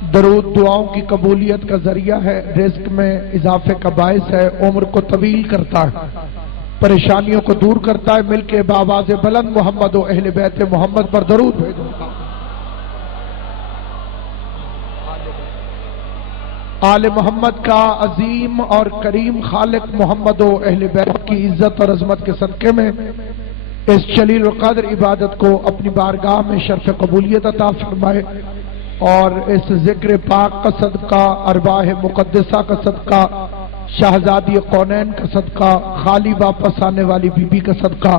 درود دعاؤں کی قبولیت کا ذریعہ ہے، رزق میں اضافے کا باعث ہے، عمر کو طویل کرتا ہے، پریشانیوں کو دور کرتا ہے۔ مل کے بآواز بلند محمد و اہل بیت محمد پر درود بھیجو۔ آل محمد کا عظیم اور کریم خالق محمد و اہل بیت کی عزت اور عظمت کے صدقے میں اس جلیل القدر عبادت کو اپنی بارگاہ میں شرف قبولیت عطا فرمائے، اور اس ذکر پاک کا صدقہ، ارواح مقدسہ کا صدقہ، شہزادی کونین کا صدقہ، خالی واپس آنے والی بی بی کا صدقہ،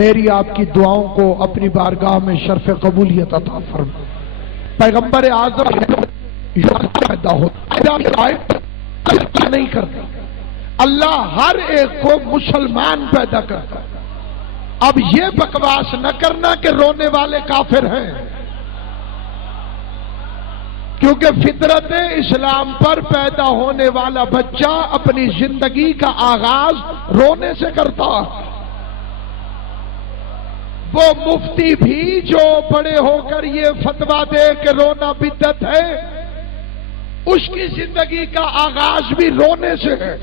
میری آپ کی دعاؤں کو اپنی بارگاہ میں شرف قبولیت عطا فرمائے۔ پیغمبر اعظم پیدا ہوتا نہیں کرتا، اللہ ہر ایک کو مسلمان پیدا کرتا ہے۔ اب یہ بکواس نہ کرنا کہ رونے والے کافر ہیں، کیونکہ فطرت اسلام پر پیدا ہونے والا بچہ اپنی زندگی کا آغاز رونے سے کرتا ہے۔ وہ مفتی بھی جو بڑے ہو کر یہ فتویٰ دے کہ رونا بدعت ہے، اس کی زندگی کا آغاز بھی رونے سے ہے،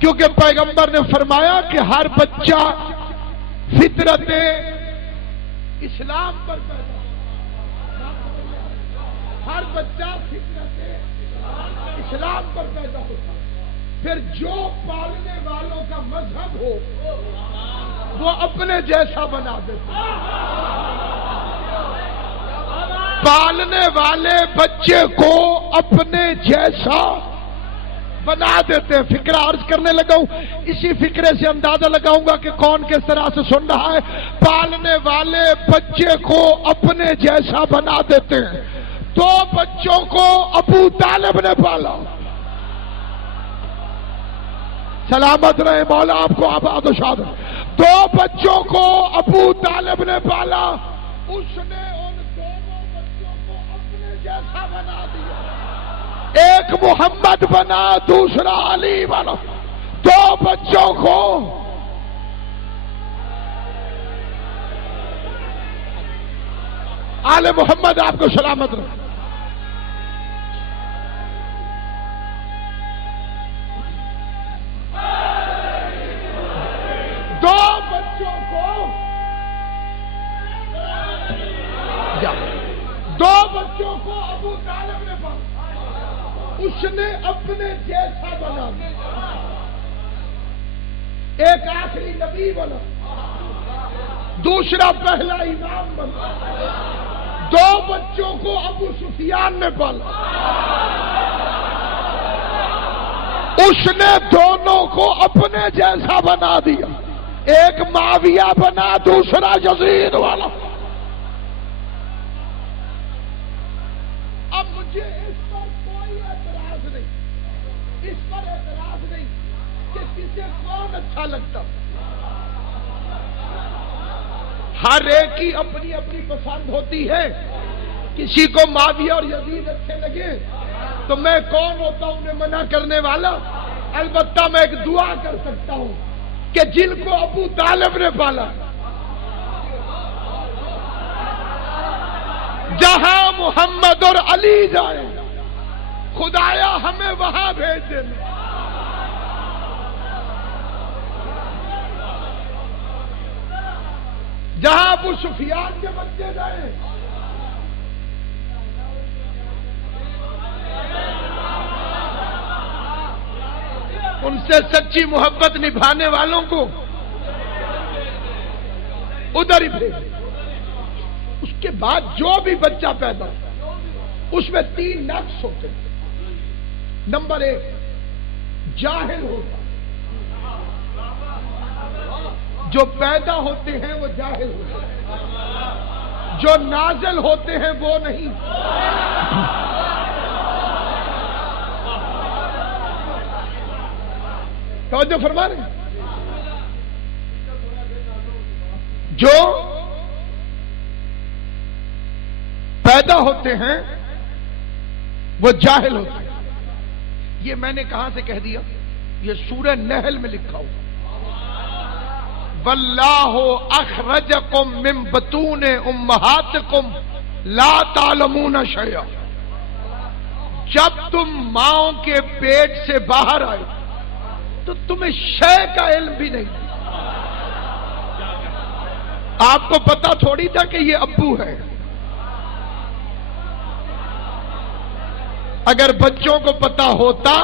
کیونکہ پیغمبر نے فرمایا کہ ہر بچہ فطرت اسلام پر پیدا، ہر بچہ فطرت اسلام پر پیدا ہوتا ہے۔ پھر جو پالنے والوں کا مذہب ہو وہ اپنے جیسا بنا دیتا ہے۔ پالنے والے بچے کو اپنے جیسا بنا دیتے ہیں۔ فکرہ عرض کرنے لگا ہوں، اسی فکرے سے اندازہ لگاؤں گا کہ کون کس طرح سے سن رہا ہے۔ پالنے والے بچے کو اپنے جیسا بنا دیتے ہیں۔ دو بچوں کو ابو طالب نے پالا، سلامت رہے مولا آپ کو آباد و شاد۔ دو بچوں کو ابو طالب نے پالا، اس نے ان دونوں بچوں کو اپنے جیسا بنا دیا۔ ایک محمد بنا، دوسرا علی بنا۔ دو بچوں کو آل محمد آپ کو سلامت رہے۔ دو بچوں کو ابو طالب نے پالا، اس نے اپنے جیسا بنا دیا۔ ایک آخری نبی بنا، دوسرا پہلا امام بنا۔ دو بچوں کو ابو سفیان نے پالا، اس نے دونوں کو اپنے جیسا بنا دیا۔ ایک معاویہ بنا، دوسرا یزید والا۔ اب مجھے اس پر کوئی اعتراض نہیں، اس پر اعتراض نہیں کہ کسے کون اچھا لگتا۔ ہر ایک کی اپنی اپنی پسند ہوتی ہے۔ کسی کو معاویہ اور یزید اچھے لگے تو میں کون ہوتا ہوں انہیں منع کرنے والا؟ البتہ میں ایک دعا کر سکتا ہوں کہ جن کو ابو طالب نے پالا، جہاں محمد اور علی جائیں خدایا ہمیں وہاں بھیج دینا۔ جہاں ابو سفیان کے بچے جائیں ان سے سچی محبت نبھانے والوں کو ادھر ہی بھیج۔ اس کے بعد جو بھی بچہ پیدا اس میں 3 نقص ہوتے ہیں۔ نمبر 1 جاہل ہوتا، جو پیدا ہوتے ہیں وہ جاہل ہوتے ہیں، جو نازل ہوتے ہیں وہ نہیں۔ توجہ فرما رہے ہیں؟ جو پیدا ہوتے ہیں وہ جاہل ہوتے ہیں۔ یہ میں نے کہاں سے کہہ دیا؟ یہ سورہ نحل میں لکھا ہوا۔ واللہ اخرجکم من بطون امہاتکم لا تعلمون شیئا، جب تم ماؤں کے پیٹ سے باہر آئے تو تمہیں شے کا علم بھی نہیں تھا۔ آپ کو پتا تھوڑی تھا کہ یہ ابو ہے۔ اگر بچوں کو پتا ہوتا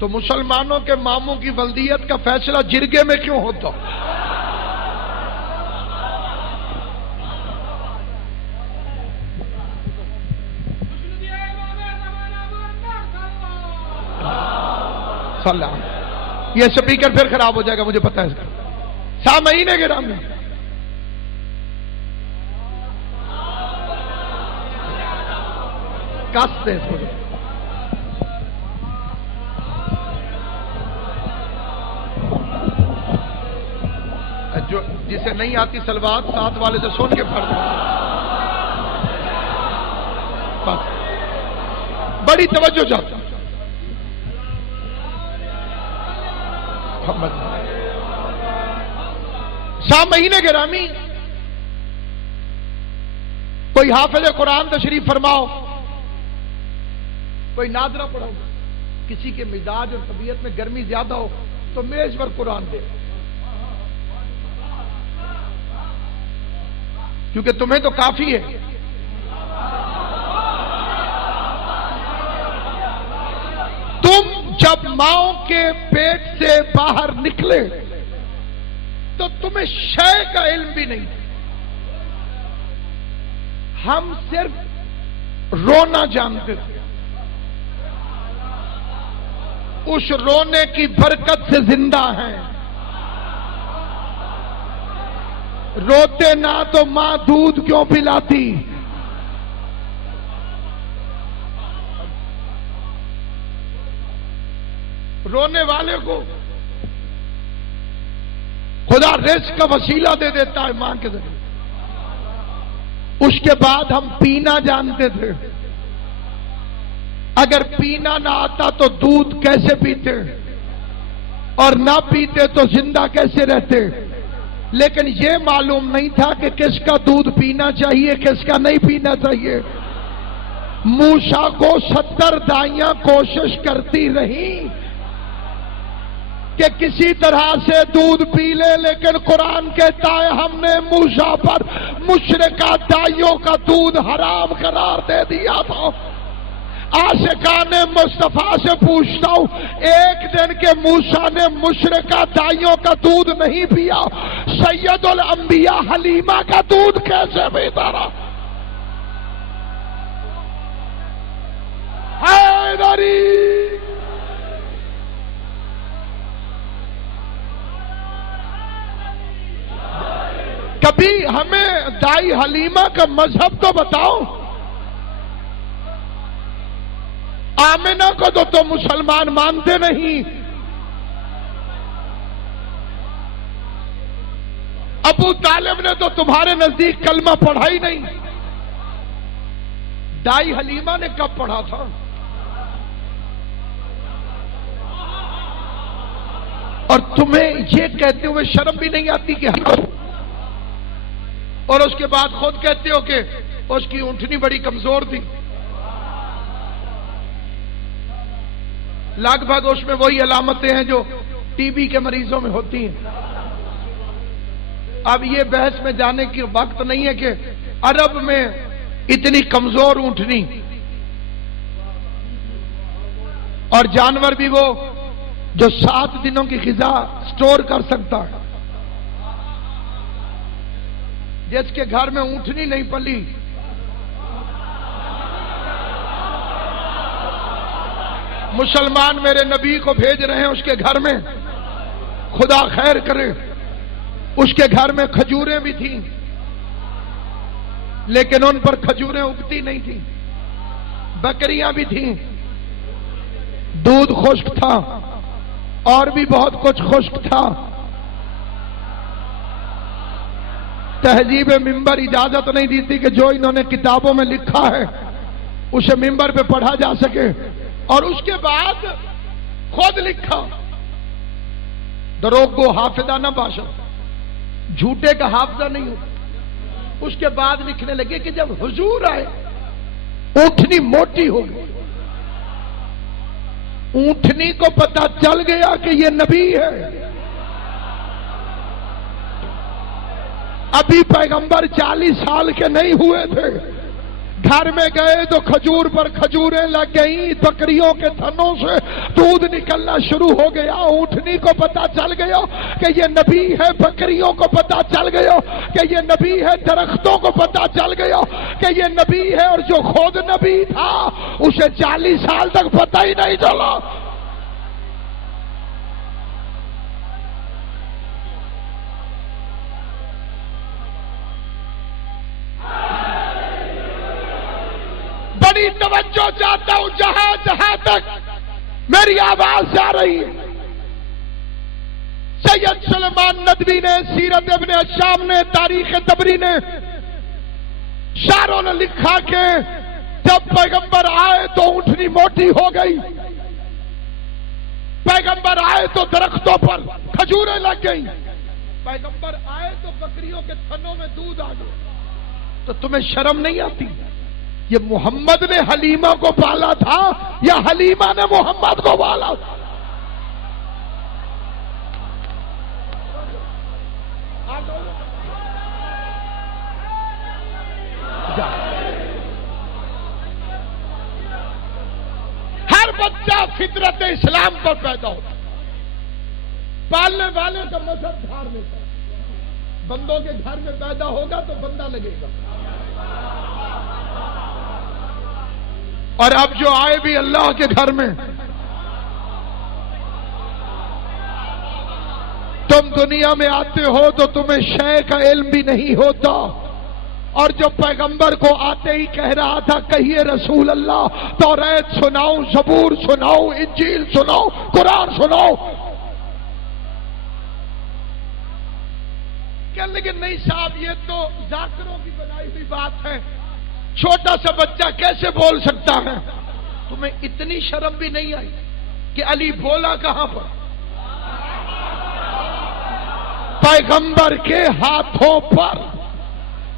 تو مسلمانوں کے ماموں کی ولدیت کا فیصلہ جرگے میں کیوں ہوتا؟ یہ سپیکر پھر خراب ہو جائے گا، مجھے پتا ہے اس کا۔ سامعین گرامی، کستے اس کو جو جسے نہیں آتی سلوات ساتھ والے سے سن کے پڑھ دو۔ بڑی توجہ چاہتا ہوں۔ سامعین گرامی، کوئی حافظ قرآن تشریف فرماؤ، کوئی نادرہ پڑھو، کسی کے مزاج اور طبیعت میں گرمی زیادہ ہو تو میز پر قرآن دے، کیونکہ تمہیں تو کافی ہے۔ تم جب ماؤں کے پیٹ سے باہر نکلے تو تمہیں شے کا علم بھی نہیں۔ ہم صرف رونا جانتے تھے، اس رونے کی برکت سے زندہ ہیں۔ روتے نہ تو ماں دودھ کیوں پلاتی؟ رونے والے کو خدا رزق کا وسیلہ دے دیتا ہے ماں کے ذریعے۔ اس کے بعد ہم پینا جانتے تھے، اگر پینا نہ آتا تو دودھ کیسے پیتے، اور نہ پیتے تو زندہ کیسے رہتے۔ لیکن یہ معلوم نہیں تھا کہ کس کا دودھ پینا چاہیے، کس کا نہیں پینا چاہیے۔ موسیٰ کو 70 دائیاں کوشش کرتی رہی کہ کسی طرح سے دودھ پی لے، لیکن قرآن کہتا ہے ہم نے موسیٰ پر مشرکہ دائیوں کا دودھ حرام قرار دے دیا تھا۔ عاشقان مصطفیٰ سے پوچھتا ہوں، ایک دن کے موسیٰ نے مشرکہ دائیوں کا دودھ نہیں پیا، سید الانبیاء حلیمہ کا دودھ کیسے پیتا رہا؟ حیدری کبھی ہمیں دائی حلیمہ کا مذہب تو بتاؤ۔ آمنہ کو تو تم مسلمان مانتے نہیں، ابو طالب نے تو تمہارے نزدیک کلمہ پڑھا ہی نہیں، دائی حلیمہ نے کب پڑھا تھا؟ اور تمہیں یہ کہتے ہوئے شرم بھی نہیں آتی کہ اور اس کے بعد خود کہتے ہو کہ اس کی اونٹنی بڑی کمزور تھی۔ لگ بھگ اس میں وہی علامتیں ہیں جو ٹی بی کے مریضوں میں ہوتی ہیں۔ اب یہ بحث میں جانے کی وقت نہیں ہے کہ عرب میں اتنی کمزور اونٹنی اور جانور بھی وہ جو 7 دنوں کی غذا سٹور کر سکتا ہے، جس کے گھر میں اونٹنی نہیں پلی، مسلمان میرے نبی کو بھیج رہے ہیں اس کے گھر میں، خدا خیر کرے، اس کے گھر میں کھجوریں بھی تھیں لیکن ان پر کھجوریں اگتی نہیں تھیں، بکریاں بھی تھیں، دودھ خشک تھا اور بھی بہت کچھ خشک تھا۔ تہذیب ممبر اجازت نہیں دیتی کہ جو انہوں نے کتابوں میں لکھا ہے اسے ممبر پہ پڑھا جا سکے، اور اس کے بعد خود لکھا دروغ کو حافظہ نہ باشد، جھوٹے کا حافظہ نہیں ہوتا۔ اس کے بعد لکھنے لگے کہ جب حضور آئے اونٹنی موٹی ہو گئی، اونٹنی کو پتا چل گیا کہ یہ نبی ہے۔ ابھی پیغمبر 40 سال کے نہیں ہوئے تھے، گھر میں گئے تو کھجور پر کھجوریں لگ گئیں، بکریوں کے تھنوں سے دودھ نکلنا شروع ہو گیا۔ اونٹنی کو پتا چل گیا کہ یہ نبی ہے، بکریوں کو پتا چل گیا کہ یہ نبی ہے، درختوں کو پتا چل گیا کہ یہ نبی ہے، اور جو خود نبی تھا اسے 40 سال تک پتہ ہی نہیں چلا۔ بڑی توجہ چاہتا ہوں، جہاں جہاں تک میری آواز جا رہی ہے، سید سلیمان ندوی نے، سیرت ابن ہشام نے، تاریخ طبری نے، شاعروں نے لکھا کہ جب پیغمبر آئے تو اونٹنی موٹی ہو گئی، پیغمبر آئے تو درختوں پر کھجوریں لگ گئیں، پیغمبر آئے تو بکریوں کے تھنوں میں دودھ آ گیا۔ تو تمہیں شرم نہیں آتی؟ یہ محمد نے حلیمہ کو پالا تھا یا حلیمہ نے محمد کو پالا تھا؟ ہر بچہ فطرت اسلام پر پیدا ہوتا، پالنے والے کا مذہب دھارنے کا، بندوں کے گھر میں پیدا ہوگا تو بندہ لگے گا، اور اب جو آئے بھی اللہ کے گھر میں، تم دنیا میں آتے ہو تو تمہیں شے کا علم بھی نہیں ہوتا، اور جو پیغمبر کو آتے ہی کہہ رہا تھا کہیے رسول اللہ، توریت سناؤ، زبور سناؤ، انجیل سناؤ، قرآن سناؤ، کہنے لگے نہیں صاحب یہ تو ذاکروں کی بنائی ہوئی بات ہے، چھوٹا سا بچہ کیسے بول سکتا ہے؟ تمہیں اتنی شرم بھی نہیں آئی کہ علی بولا کہاں پر؟ پیغمبر کے ہاتھوں پر،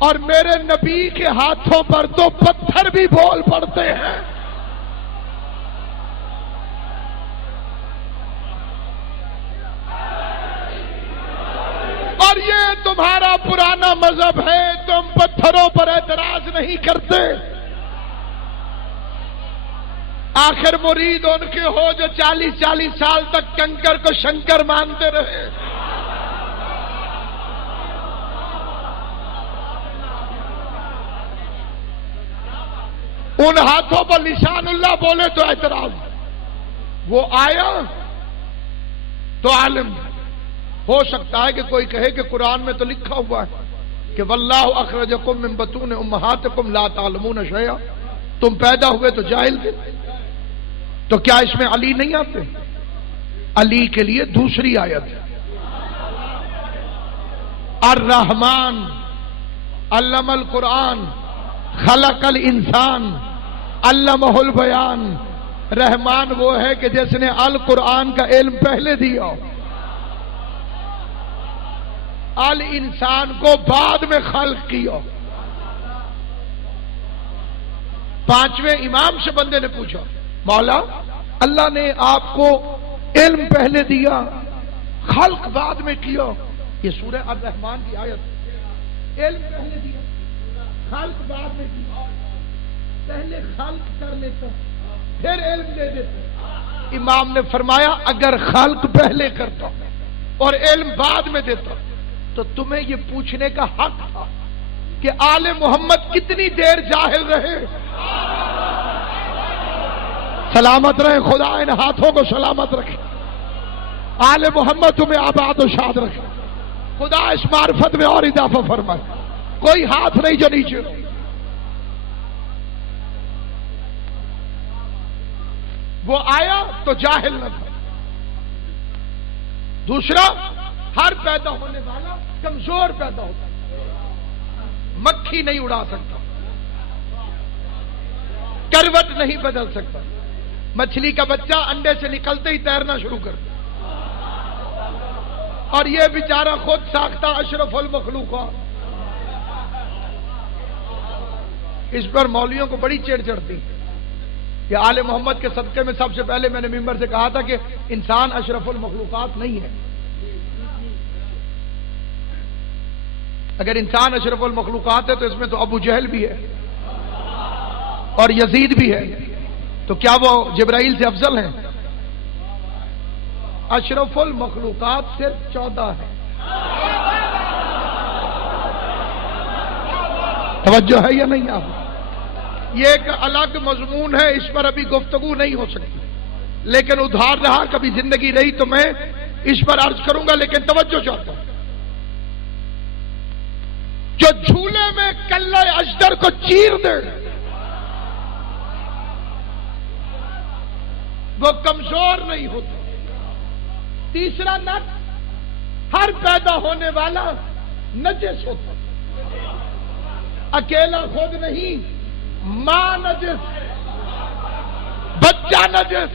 اور میرے نبی کے ہاتھوں پر تو پتھر بھی بول پڑتے ہیں۔ اور یہ تمہارا پرانا مذہب ہے، تم پتھروں پر اعتراض نہیں کرتے۔ آخر مرید ان کے ہو جو 40 سال تک کنکر کو شنکر مانتے رہے۔ ان ہاتھوں پر لسان اللہ بولے تو اعتراض، وہ آیا تو عالم۔ ہو سکتا ہے کہ کوئی کہے کہ قرآن میں تو لکھا ہوا ہے کہ واللہ اخرجکم من بطون امہاتکم لا تعلمون شیئا، تم پیدا ہوئے تو جاہل تھے، تو کیا اس میں علی نہیں آتے؟ علی کے لیے دوسری آیت ہے، الرحمن علم القرآن خلق الانسان علمہ البیان۔ رحمان وہ ہے کہ جس نے القرآن کا علم پہلے دیا، الانسان کو بعد میں خلق کیا۔ پانچویں امام سے بندے نے پوچھا مولا اللہ نے آپ کو علم پہلے دیا، خلق بعد میں کیا، یہ سورہ الرحمن کی آیت، علم پہلے دیا خلق بعد میں کیا، پہلے خلق کر لیتا پھر علم دے دیتا۔ امام نے فرمایا اگر خلق پہلے کرتا اور علم بعد میں دیتا تو تمہیں یہ پوچھنے کا حق تھا کہ آل محمد کتنی دیر جاہل رہے۔ سلامت رہے، خدا ان ہاتھوں کو سلامت رکھے، آل محمد تمہیں آباد و شاد رکھے، خدا اس معرفت میں اور اضافہ فرمائے، کوئی ہاتھ نہیں جو نیچے۔ وہ آیا تو جاہل نہ تھا۔ دوسرا، ہر پیدا ہونے والا کمزور پیدا ہوتا ہے، مکھی نہیں اڑا سکتا، کروٹ نہیں بدل سکتا، مچھلی کا بچہ انڈے سے نکلتے ہی تیرنا شروع کر دے، اور یہ بیچارہ خود ساختہ اشرف المخلوقات، اس پر مولویوں کو بڑی چڑ چڑھتی کہ آل محمد کے صدقے میں سب سے پہلے میں نے ممبر سے کہا تھا کہ انسان اشرف المخلوقات نہیں ہے. اگر انسان اشرف المخلوقات ہے تو اس میں تو ابو جہل بھی ہے اور یزید بھی ہے، تو کیا وہ جبرائیل سے افضل ہیں؟ اشرف المخلوقات صرف 14 ہے. توجہ ہے یا نہیں آپ؟ یہ ایک الگ مضمون ہے، اس پر ابھی گفتگو نہیں ہو سکتی، لیکن ادھار رہا، کبھی زندگی رہی تو میں اس پر عرض کروں گا، لیکن توجہ چاہتا ہوں. جو جھولے میں کلہ اجدر کو چیر دے وہ کمزور نہیں ہوتا. تیسرا نٹ، ہر پیدا ہونے والا نجس ہوتا، اکیلا خود نہیں، ماں نجس، بچہ نجس،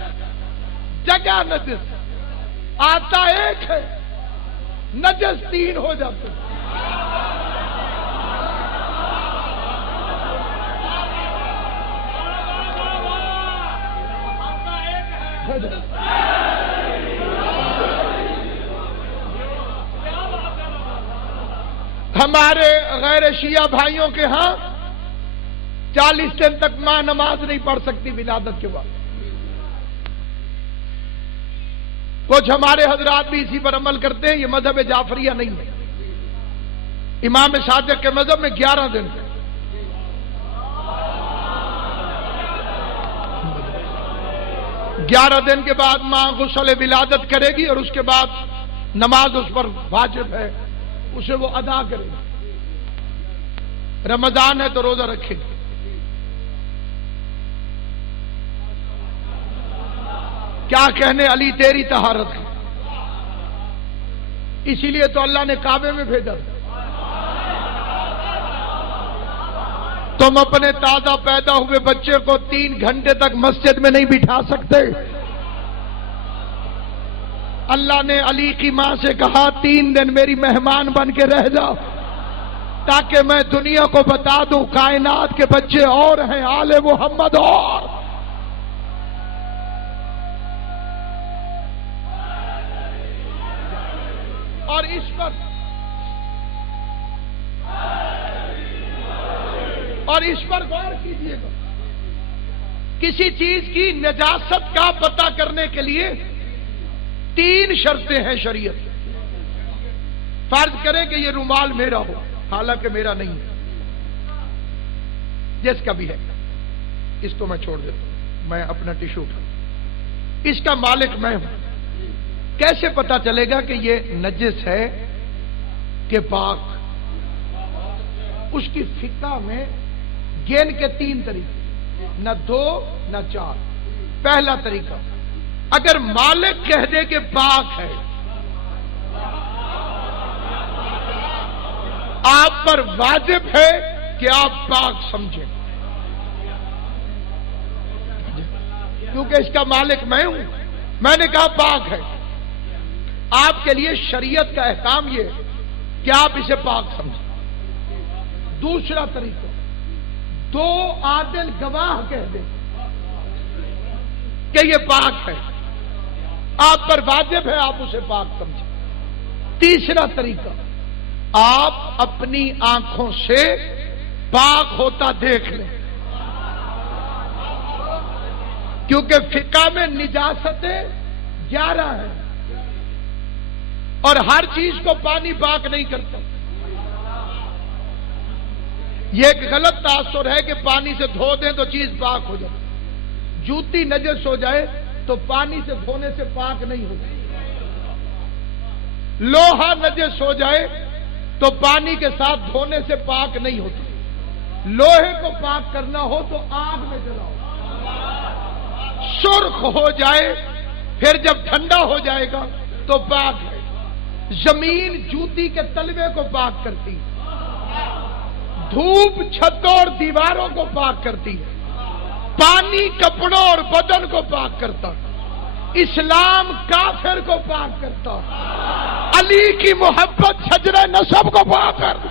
جگہ نجس، آتا ایک ہے، نجس 3 ہو جاتے. ہمارے غیر شیعہ بھائیوں کے ہاں 40 دن تک ماں نماز نہیں پڑھ سکتی ولادت کے بعد. کچھ ہمارے حضرات بھی اسی پر عمل کرتے ہیں. یہ مذہب جعفریہ نہیں ہے. امام صادق کے مذہب میں 11 دن 11 دن کے بعد ماں غسل ولادت کرے گی اور اس کے بعد نماز اس پر واجب ہے، اسے وہ ادا کرے گی. رمضان ہے تو روزہ رکھے گی. کیا کہنے علی تیری طہارت ہے، اسی لیے تو اللہ نے کعبے میں بھیجا. تم اپنے تازہ پیدا ہوئے بچے کو 3 گھنٹے تک مسجد میں نہیں بٹھا سکتے. اللہ نے علی کی ماں سے کہا 3 دن میری مہمان بن کے رہ جاؤ تاکہ میں دنیا کو بتا دوں کائنات کے بچے اور ہیں، آل محمد اور اس پر غور کیجیے گا. کسی چیز کی نجاست کا پتہ کرنے کے لیے 3 شرطیں ہیں شریعت. فرض کریں کہ یہ رومال میرا ہو، حالانکہ میرا نہیں ہے، جس کا بھی ہے، اس کو میں چھوڑ دیتا ہوں، میں اپنا ٹشو اٹھا، اس کا مالک میں ہوں. کیسے پتا چلے گا کہ یہ نجس ہے کہ پاک؟ اس کی فقہ میں گین کے 3 طریقے، نہ 2 نہ 4. پہلا طریقہ، اگر مالک کہہ دے کہ پاک ہے، آپ پر واجب ہے کہ آپ پاک سمجھیں، کیونکہ اس کا مالک میں ہوں. میں نے کہا پاک ہے. آپ کے لیے شریعت کا احکام یہ ہے کہ آپ اسے پاک سمجھیں. دوسرا طریقہ، 2 عادل گواہ کہہ دیں کہ یہ پاک ہے، آپ پر واجب ہے آپ اسے پاک سمجھیں. تیسرا طریقہ، آپ اپنی آنکھوں سے پاک ہوتا دیکھ لیں، کیونکہ فقہ میں نجاستیں 11 ہیں اور ہر چیز کو پانی پاک نہیں کرتا. یہ ایک غلط تاثر ہے کہ پانی سے دھو دیں تو چیز پاک ہو جائے. جوتی نجس ہو جائے تو پانی سے دھونے سے پاک نہیں ہوتی. لوہا نجس ہو جائے تو پانی کے ساتھ دھونے سے پاک نہیں ہوتی. لوہے کو پاک کرنا ہو تو آگ میں جلاؤ. سرخ ہو جائے پھر جب ٹھنڈا ہو جائے گا تو پاک ہے. زمین جوتی کے تلوے کو پاک کرتی ہے، دھوپ چھتوں اور دیواروں کو پاک کرتی ہے، پانی کپڑوں اور بدن کو پاک کرتا، اسلام کافر کو پاک کرتا، علی کی محبت شجرہ نسب کو پاک کرتا.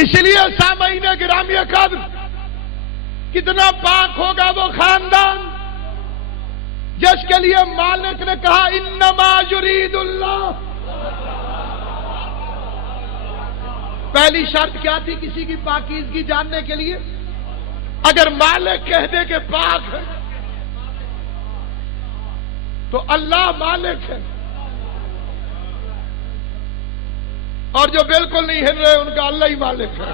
اس لیے سامعین گرامی قدر، کتنا پاک ہوگا وہ خاندان جس کے لیے مالک نے کہا انما یرید اللہ۔ پہلی شرط کیا تھی کسی کی پاکیزگی جاننے کے لیے؟ اگر مالک کہہ دے کہ پاک ہے تو اللہ مالک ہے، اور جو بالکل نہیں ہل رہے ان کا اللہ ہی مالک ہے۔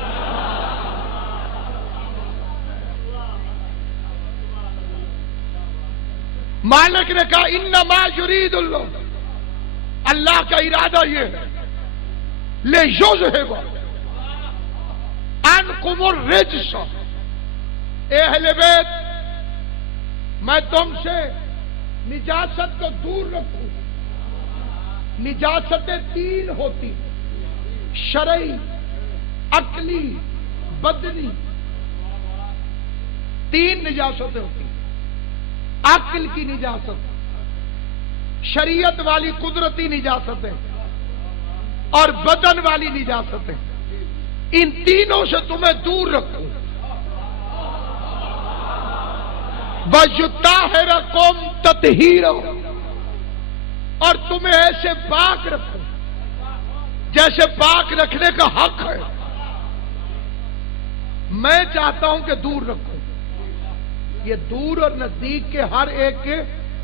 مالک نے کہا انما یرید اللہ، اللہ کا ارادہ یہ ہے لیذھب عنکم الرجس، اے اہل بیت میں تم سے نجاست کو دور رکھوں۔ نجاستیں تین ہوتی، شرعی، عقلی، بدنی، تین نجاستیں ہوتی۔ عقل کی نجاست، شریعت والی قدرتی نجاستیں اور بدن والی نجاستیں، ان تینوں سے تمہیں دور رکھو۔ وَيُطَہِّرَکُم تَطْہِیرًا، اور تمہیں ایسے پاک رکھو جیسے پاک رکھنے کا حق ہے۔ میں چاہتا ہوں کہ دور رکھو۔ یہ دور اور نزدیک کے ہر ایک کے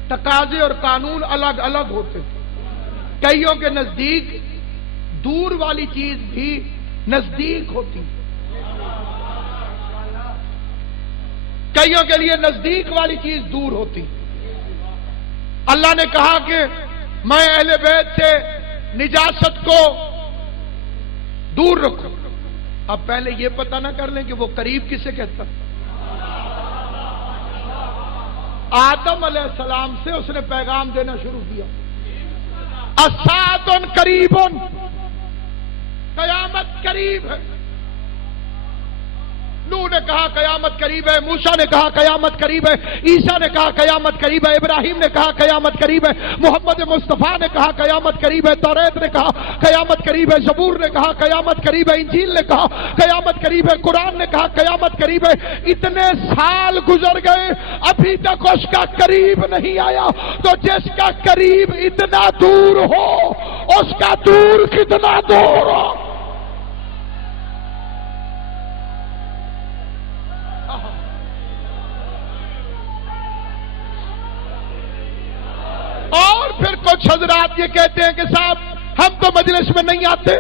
تقاضے اور قانون الگ الگ ہوتے ہیں۔ کئیوں کے نزدیک دور والی چیز بھی نزدیک ہوتی، کئیوں کے لیے نزدیک والی چیز دور ہوتی۔ اللہ نے کہا کہ میں اہل بیت سے نجاست کو دور رکھوں۔ اب پہلے یہ پتہ نہ کر لیں کہ وہ قریب کسے کہتا۔ آدم علیہ السلام سے اس نے پیغام دینا شروع کیا، الساعۃ قریب، قیامت قریب ہے۔ نوح نے کہا قیامت قریب ہے، موسیٰ نے کہا قیامت قریب ہے، عیسیٰ نے کہا قیامت قریب ہے، ابراہیم نے کہا قیامت قریب ہے، محمد مصطفیٰ نے کہا قیامت قریب ہے، توریت نے کہا قیامت قریب ہے، زبور نے کہا قیامت قریب ہے، انجیل نے کہا قیامت قریب ہے، قرآن نے کہا قیامت قریب ہے۔ اتنے سال گزر گئے ابھی تک اس کا قریب نہیں آیا، تو جس کا قریب اتنا دور ہو اس کا دور کتنا دور ہو۔ اور پھر کچھ حضرات یہ کہتے ہیں کہ صاحب ہم تو مجلس میں نہیں آتے،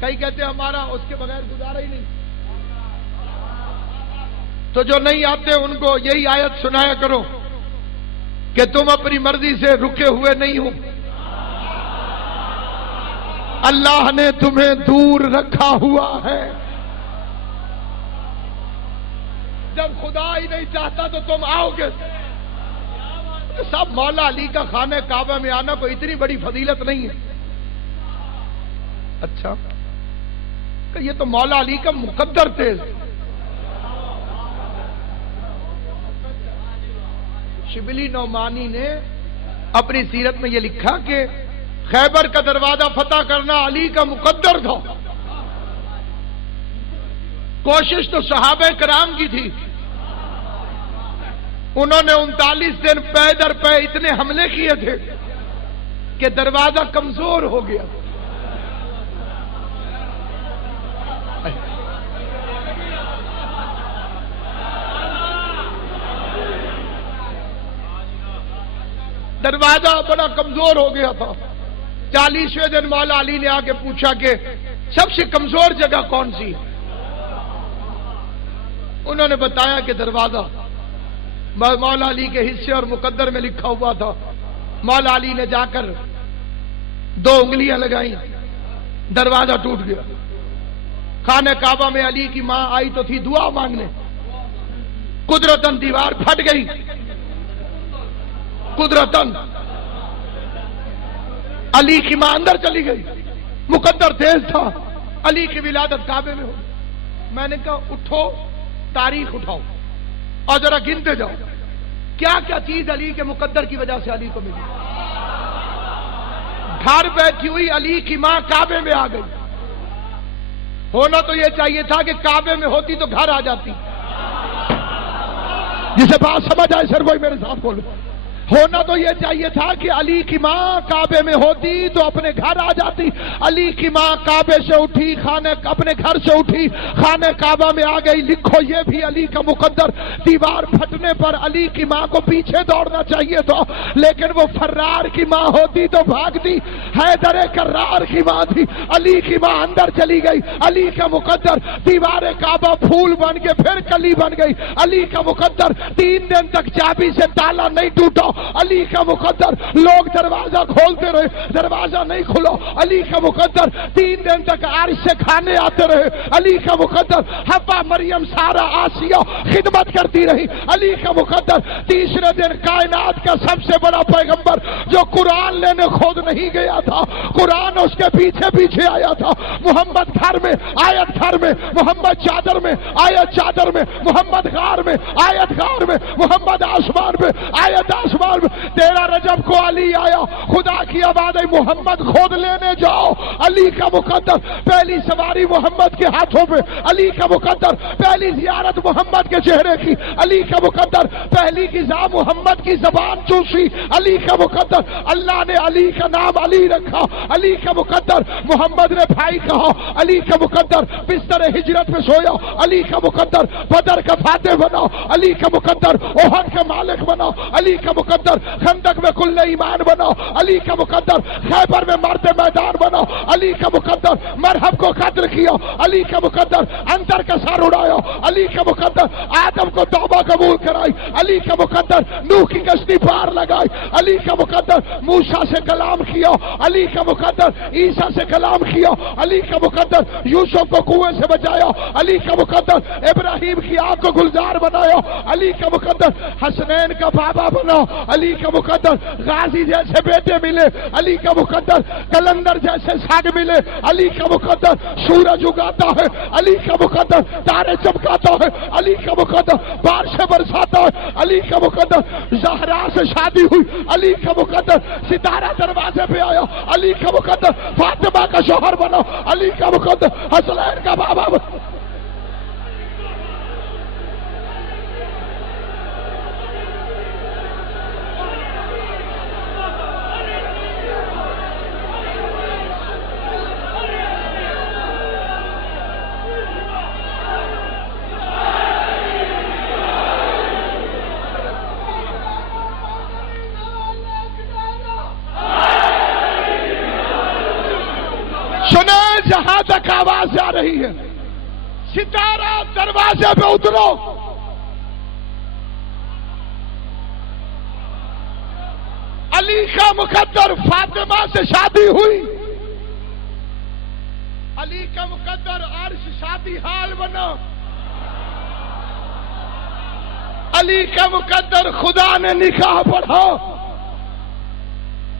کئی کہتے ہیں ہمارا اس کے بغیر گزارا ہی نہیں۔ تو جو نہیں آتے ان کو یہی آیت سنایا کرو کہ تم اپنی مرضی سے رکے ہوئے نہیں ہو، اللہ نے تمہیں دور رکھا ہوا ہے۔ جب خدا ہی نہیں چاہتا تو تم آؤ گے۔ صاحب مولا علی کا خانہ کعبہ میں آنا کوئی اتنی بڑی فضیلت نہیں ہے۔ اچھا کہ یہ تو مولا علی کا مقدر تھے۔ شبلی نعمانی نے اپنی سیرت میں یہ لکھا کہ خیبر کا دروازہ فتح کرنا علی کا مقدر تھا۔ کوشش تو صحابہ کرام کی تھی، انہوں نے 39 دن پے در پے اتنے حملے کیے تھے کہ دروازہ کمزور ہو گیا۔ دروازہ بڑا کمزور ہو گیا تھا۔ 40ویں دن مولا علی نے آ کے پوچھا کہ سب سے کمزور جگہ کون سی؟ انہوں نے بتایا کہ دروازہ۔ مولا علی کے حصے اور مقدر میں لکھا ہوا تھا۔ مولا علی نے جا کر 2 انگلیاں لگائیں، دروازہ ٹوٹ گیا۔ خانہ کعبہ میں علی کی ماں آئی تو تھی دعا مانگنے، قدرتاً دیوار پھٹ گئی، قدرتاً علی کی ماں اندر چلی گئی۔ مقدر تیز تھا، علی کی ولادت کعبے میں ہو۔ میں نے کہا اٹھو، تاریخ اٹھاؤ اور ذرا گنتے جاؤ کیا کیا چیز علی کے مقدر کی وجہ سے علی کو ملی۔ گھر بیٹھی ہوئی علی کی ماں کعبے میں آ گئی، ہونا تو یہ چاہیے تھا کہ کعبے میں ہوتی تو گھر آ جاتی. جسے بات سمجھ آئے سر وہی میرے ساتھ بولو. ہونا تو یہ چاہیے تھا کہ علی کی ماں کعبے میں ہوتی تو اپنے گھر آ جاتی. علی کی ماں کعبے سے اٹھی اپنے گھر سے اٹھی خانہ کعبہ میں آ گئی. لکھو یہ بھی علی کا مقدر. دیوار پھٹنے پر علی کی ماں کو پیچھے دوڑنا چاہیے تھا لیکن وہ فرار کی ماں ہوتی تو بھاگتی. حیدر کرار کی ماں تھی. علی کی ماں اندر چلی گئی. علی کا مقدر. دیوار کعبہ پھول بن کے پھر کلی بن گئی. علی کا مقدر. 3 دن تک چابی سے تالا نہیں ٹوٹا. علی کا مقدر. لوگ دروازہ کھولتے رہے دروازہ نہیں کھلا. علی کا مقدر. 3 دن تک عرش سے کھانے آتے رہے. علی کا مقدر. حوا مریم سارا آسیہ خدمت کرتی رہی. علی کا مقدر. تیسرے دن کائنات کا سب سے بڑا پیغمبر جو قرآن لینے خود نہیں گیا تھا قرآن اس کے پیچھے پیچھے آیا تھا. محمد گھر میں آیت گھر میں. محمد چادر میں آیت چادر میں. محمد غار میں آیت غار میں. محمد آسمان میں آیت آسمان. 13 رجب کو علی آیا. خدا کی آواز ہے محمد خود لینے جاؤ. علی کا مقدر. پہلی سواری محمد کے ہاتھوں پہ. علی کا مقدر. پہلی زیارت محمد کے چہرے کی. علی کا مقدر. پہلی غذا محمد کی زبان چوسی. علی کا مقدر. اللہ نے علی کا نام علی رکھا. علی کا مقدر. محمد نے بھائی کہا. علی کا مقدر. بستر ہجرت میں سویا. علی کا مقدر. بدر کا فاتح بنا. علی کا مقدر. احد کا مالک بنا. علی کا مقدر. خندق میں کل ایمان بنا. علی کا مقدر. خیبر میں مرد میدان بنا. علی کا مقدر. مرحب کو قتل کیا. علی کا مقدر. انتر کا سر اڑایا. علی کا مقدر. آدم کو توبہ قبول کرائی. علی کا مقدر. نوح کی کشتی پار لگائی. علی کا مقدر. موسیٰ سے کلام کیا. علی کا مقدر. عیسیٰ سے کلام کیا. علی کا مقدر. یوسف کو کنویں سے بچایا. علی کا مقدر. ابراہیم کی آنکھ کو گلزار بنایا. علی کا مقدر. حسنین کا بابا بنا. علی کا مقدر. غازی جیسے بیٹے ملے. علی کا مقدر. کلندر جیسے ساگ ملے. علی کا مقدر. سورج اگاتا ہے. علی کا مقدر. تارے چمکاتا ہے. علی کا مقدر. بارشیں برساتا ہے. علی کا مقدر. زہرا سے شادی ہوئی. علی کا مقدر. ستارہ دروازے پہ آیا. علی کا مقدر. فاطمہ کا شوہر بنا. علی کا مقدر. حسنین کا بابا بنا. سنیں جہاں تک آواز جا رہی ہے ستارہ دروازے پہ اترو. علی کا مقدر. فاطمہ سے شادی ہوئی. علی کا مقدر. عرش شادی حال بنا. علی کا مقدر. خدا نے نکاح پڑھا.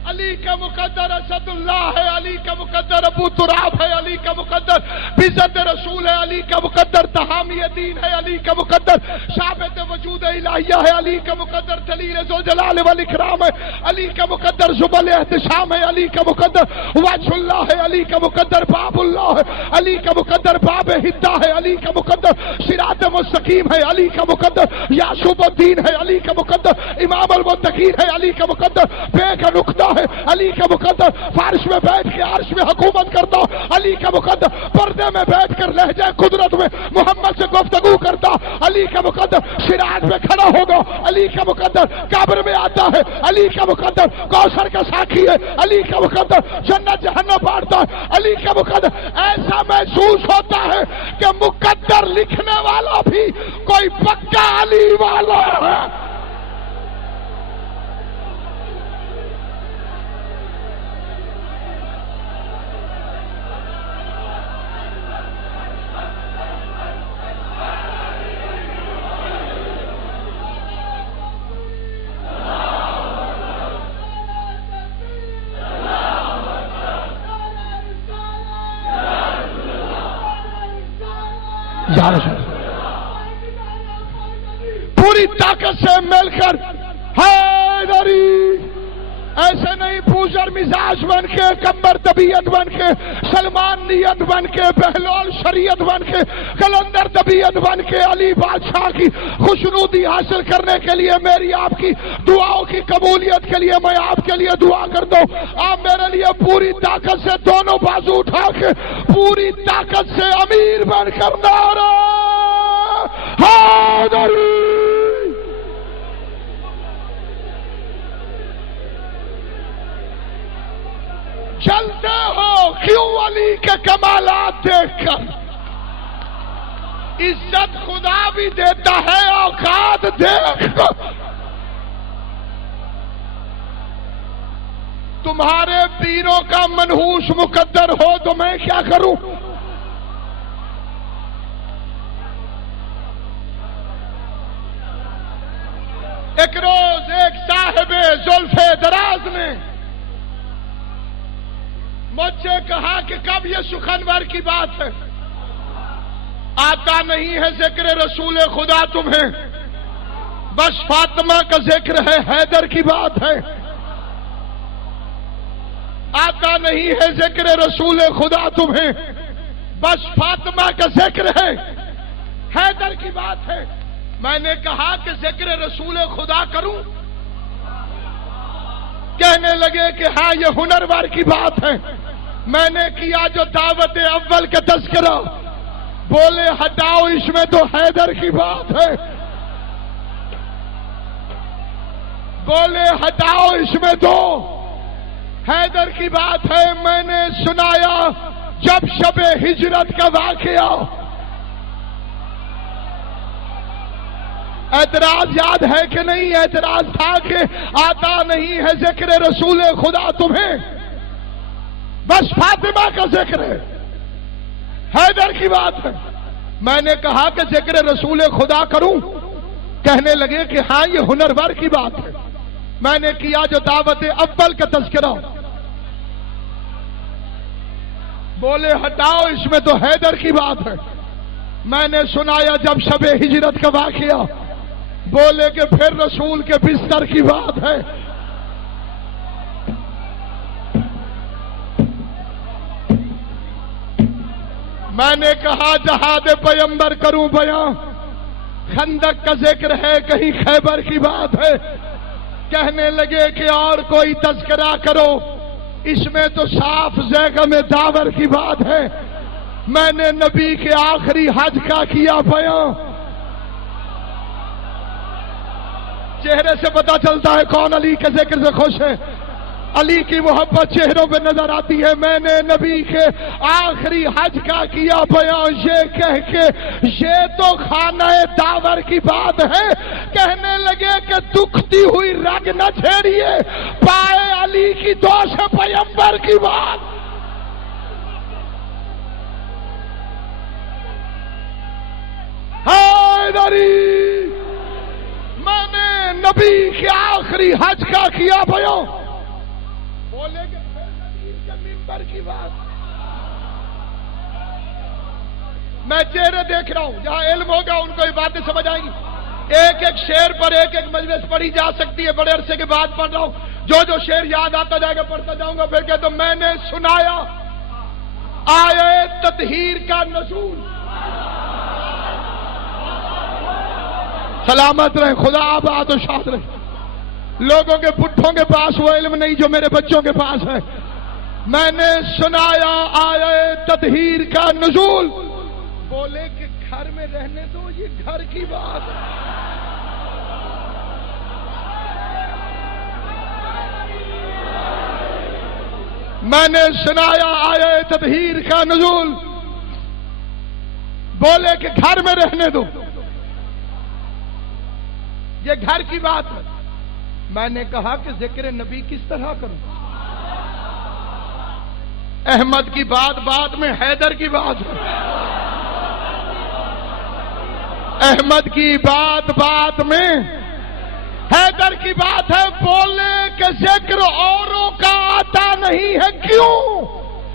علی کا مقدر اسد اللہ ہے. علی کا مقدر ابو تراب ہے. علی کا مقدر بزد رسول ہے. علی کا مقدر تحامی دین ہے. علی کا مقدر ثابت وجود الہیہ ہے. علی کا مقدر دلیل ذوالجلال والاکرام ہے. علی کا مقدر زبل احتشام ہے. علی کا مقدر وجہ اللہ ہے. علی کا مقدر باب اللہ ہے. علی کا مقدر باب ہدہ ہے. علی کا مقدر صراط مستقیم ہے. علی کا مقدر یعقوب الدین ہے. علی کا مقدر امام المتقین ہے. علی کا مقدر بے کا نقطہ. علی کا مقدر فارش میں بیٹھ کے عرش میں حکومت کرتا. علی کا مقدر پردے میں بیٹھ کر لہجہ قدرت میں محمد سے گفتگو کرتا. علی کا مقدر صراط میں کھڑا ہوگا. علی کا مقدر قبر میں آتا ہے. علی کا مقدر کوثر کا ساقی ہے. علی کا مقدر جنت جہنم بانٹتا ہے. علی کا مقدر ایسا محسوس ہوتا ہے کہ مقدر لکھنے والا بھی کوئی پکا علی والا ہے. پوری طاقت سے مل کر حیدری ایسے نہیں پوجر مزاج بن کے، کمبر طبیعت بن کے، سلمان نیت بن کے، بہلول شریعت بن کے، کلندر طبیعت بن کے علی بادشاہ کی خوشنودی حاصل کرنے کے لیے میری آپ کی دعاؤں کی قبولیت کے لیے میں آپ کے لیے دعا کر دوں. آپ میرے لیے پوری طاقت سے دونوں بازو اٹھا کے پوری طاقت سے امیر بن کر نعرہ حیدری. چلتے ہو کیوں علی کے کمالات دیکھ کر؟ عزت خدا بھی دیتا ہے اوقات دیکھ کر. تمہارے پیروں کا منحوس مقدر ہو تو میں کیا کروں؟ ایک روز ایک صاحب زلف دراز نے مجھ سے کہا کہ کب یہ سخنور کی بات ہے؟ آتا نہیں ہے ذکر رسول خدا تمہیں، بس فاطمہ کا ذکر ہے، حیدر کی بات ہے. آتا نہیں ہے ذکر رسول خدا تمہیں، بس فاطمہ کا ذکر ہے، حیدر کی بات ہے. میں نے کہا کہ ذکر رسول خدا کروں؟ کہنے لگے کہ ہاں یہ ہنرور کی بات ہے. میں نے کیا جو دعوت اول کا تذکرہ، بولے ہٹاؤ اس میں تو حیدر کی بات ہے. بولے ہٹاؤ اس میں تو حیدر کی بات ہے. میں نے سنایا جب شب ہجرت کا واقعہ. اعتراض یاد ہے کہ نہیں؟ اعتراض تھا کہ آتا نہیں ہے ذکر رسول خدا تمہیں، بس فاطمہ کا ذکر ہے، حیدر کی بات ہے. میں نے کہا کہ ذکر رسول خدا کروں؟ کہنے لگے کہ ہاں یہ ہنرور کی بات ہے. میں نے کیا جو دعوت اول کا تذکرہ، بولے ہٹاؤ اس میں تو حیدر کی بات ہے. میں نے سنایا جب شب ہجرت کا واقعہ، بولے کہ پھر رسول کے بستر کی بات ہے. میں نے کہا جہاد پیمبر کروں بیاں، خندق کا ذکر ہے، کہیں خیبر کی بات ہے. کہنے لگے کہ اور کوئی تذکرہ کرو، اس میں تو صاف زیغم داور کی بات ہے. میں نے نبی کے آخری حج کا کیا بیاں. چہرے سے پتا چلتا ہے کون علی کے ذکر سے خوش ہے. علی کی محبت چہروں پہ نظر آتی ہے. میں نے نبی کے آخری حج کا کیا بیان یہ کہہ کے یہ تو خانہ داور کی بات ہے. کہنے لگے کہ دکھتی ہوئی رگ نہ چھیڑیے، پائے علی کی دوش پیمبر کی بات. حیدری میں نے نبی کے آخری حج کا کیا بیان. بولے کہ پھر نبی کے منبر کی بات. میں چہرے دیکھ رہا ہوں، جہاں علم ہوگا ان کو یہ باتیں سمجھ آئیں گی. ایک ایک شعر پر ایک ایک مجلس پڑھی جا سکتی ہے. بڑے عرصے کے بعد پڑھ رہا ہوں، جو شعر یاد آتا جائے گا پڑھتا جاؤں گا. پھر کہتا میں نے سنایا آیے تطہیر کا نزول. سلامت رہے، خدا آباد و شاد رہے. لوگوں کے پٹھوں کے پاس وہ علم نہیں جو میرے بچوں کے پاس ہے. میں نے سنایا آیے تطہیر کا نزول. بولے کہ گھر میں رہنے دو، یہ گھر کی بات ہے. میں نے سنایا آیے تطہیر کا نزول. بولے کہ گھر میں رہنے دو، یہ گھر کی بات ہے. میں نے کہا کہ ذکر نبی کس طرح کروں؟ احمد کی بات بعد میں، حیدر کی بات ہے. احمد کی بات بعد میں، حیدر کی بات ہے. بولے کہ ذکر اوروں کا آتا نہیں ہے، کیوں؟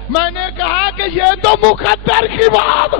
میں نے کہا کہ یہ تو مقدر کی بات.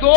2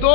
2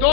2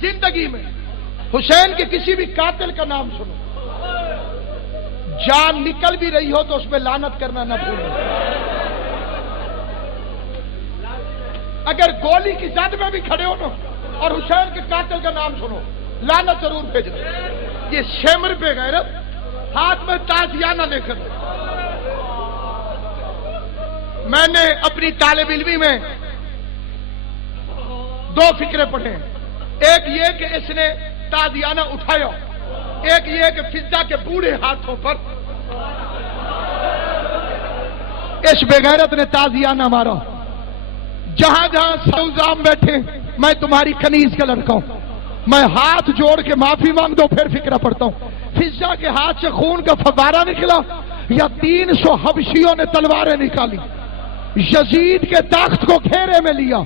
زندگی میں حسین کے کسی بھی قاتل کا نام سنو، جان نکل بھی رہی ہو تو اس میں لعنت کرنا نہ بھولو۔ اگر گولی کی زد میں بھی کھڑے ہو نا اور حسین کے قاتل کا نام سنو، لعنت ضرور بھیجنا۔ یہ شمر پہ غیرت، ہاتھ میں تازیانہ لے کر۔ میں نے اپنی طالب علمی میں دو فکرے پڑھے، ایک یہ کہ اس نے تازیانہ اٹھایا، ایک یہ کہ فضا کے بوڑھے ہاتھوں پر اس بغیرت نے تازیانہ مارا۔ جہاں جہاں سوزام بیٹھے، میں تمہاری کنیز کا لڑکا ہوں، میں ہاتھ جوڑ کے معافی مانگ دو پھر فکرہ پڑھتا ہوں۔ فضا کے ہاتھ سے خون کا فوارہ نکلا یا 300 حبشیوں نے تلواریں نکالی، یزید کے تخت کو گھیرے میں لیا،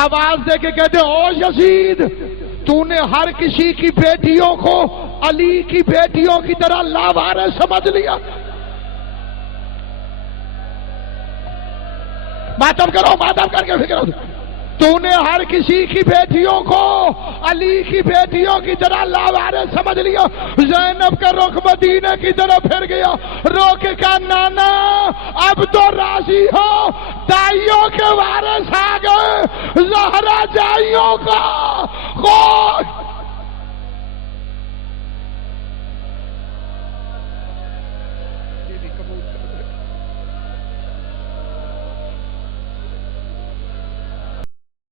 آواز دے کے کہتے او یزید، تو نے ہر کسی کی بیٹیوں کو علی کی بیٹیوں کی طرح لاوارے سمجھ لیا۔ ماتم کرو، ماتم کر کے فکر، تو نے ہر کسی کی بیٹیوں کو علی کی بیٹیوں کی طرح لاوارے سمجھ لیا۔ زینب کا رخ مدینے کی طرف پھر گیا، رو کے کہا نانا اب تو راضی ہو، دائیوں کے وارث آ گئے، زہرا جائیوں کا خوش۔